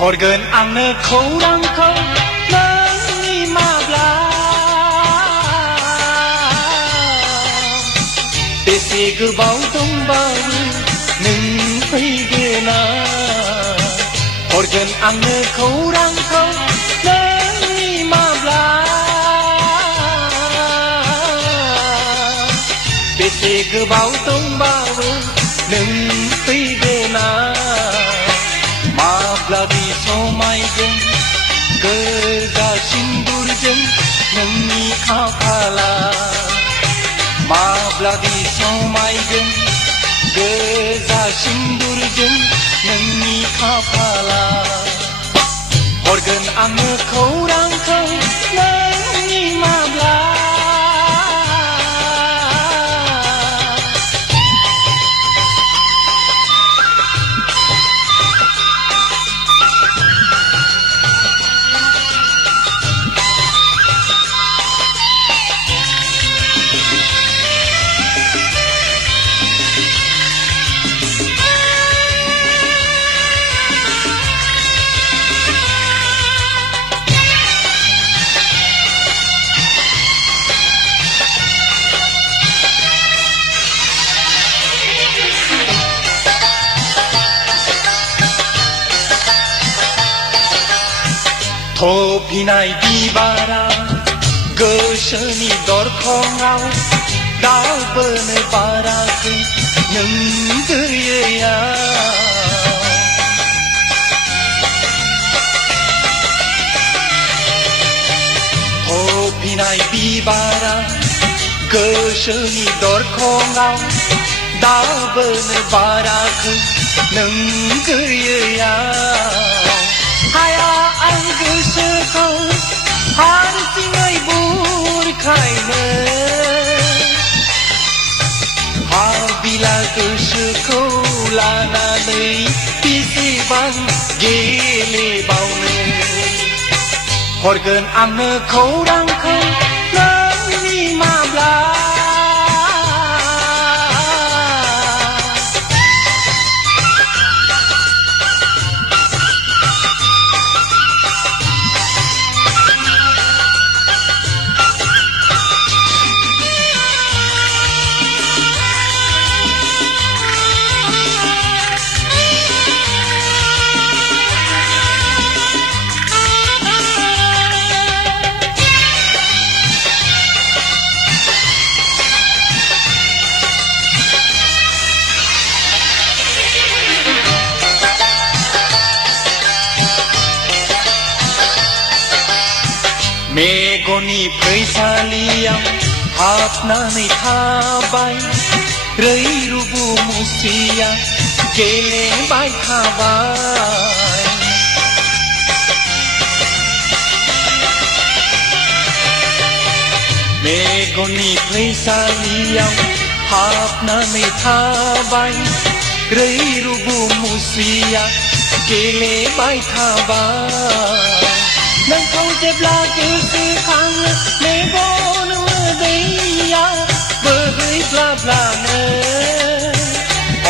हरगोन आंनो खौरांखौ नोंनि माब्ला बेसे गोबाव दंबावो नों फैगोना हरगोन आंनो खौरांखौ नोंनि माब्ला बेसे गोबाव दंबावो नों फैगोना माब्लादि समायगोन गोजा सिन्दुरजों नोंनि खाफाला माब्लादि समायगोन गोजा सिन्दुरजों नोंनि खाफाला हरगोन आंनो खौरांखौ नोंनि माब्ला थफिनाय बिबारा गोसोनि दरखङाव दावबोनो बाराखै नों गैयैयाव थफिनाय बिबारा गोसोनि दरखङाव दावबोनो बाराखै नों गैयैयाव हाया आं गोसोखौ हारसिङै बुरखायनो हाबिला गोसोखौ लानानै बेसेबां गेलेबावनो हरगोन आंनो खौरांखौ नोंनि माब्ला मेगननि फैसालियाव हाबनानै थाबाय रैरुबु मुस्रिया गेलेबाय थाबाय मेगननि फैसालियाव हाबनानै थाबाय रैरुबु मुस्रिया गेलेबाय थाबाय नोंखौ जेब्ला गोसोखाङो मेगन मोदैया बोहैग्लाब्लानो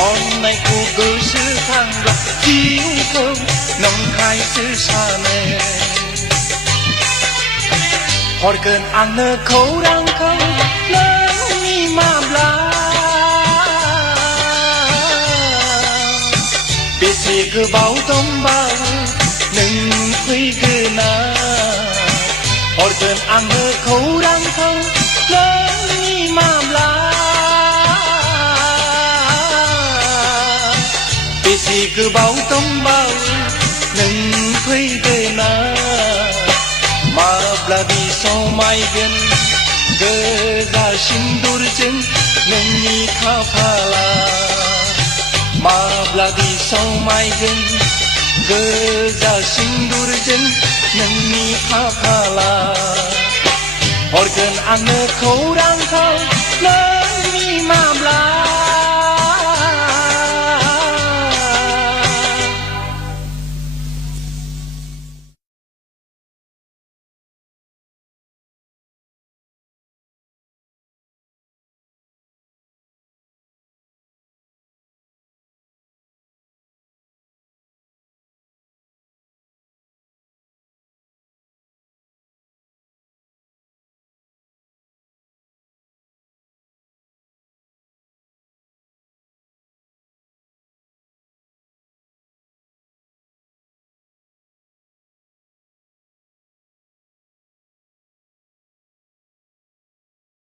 अननायखौ गोसोखांब्ला जिउखौ नंखायसो सानो हरगोन आंनो खौरांखौ नोंनि माब्ला बेसे गोबाव दंबावो नों फैगोना हरगोन आंनो खौरांखौ नोंनि माब्ला बेसे गोबाव दंबावो नों फैगोना माब्लादि समायगोन गोजा सिन्दुरजों नोंनि खाफाला माब्लादि समायगोन गोजा सिन्दुरजों नोंनि खाफाला हरगोन आंनो खौरांखौ नोंनि माब्ला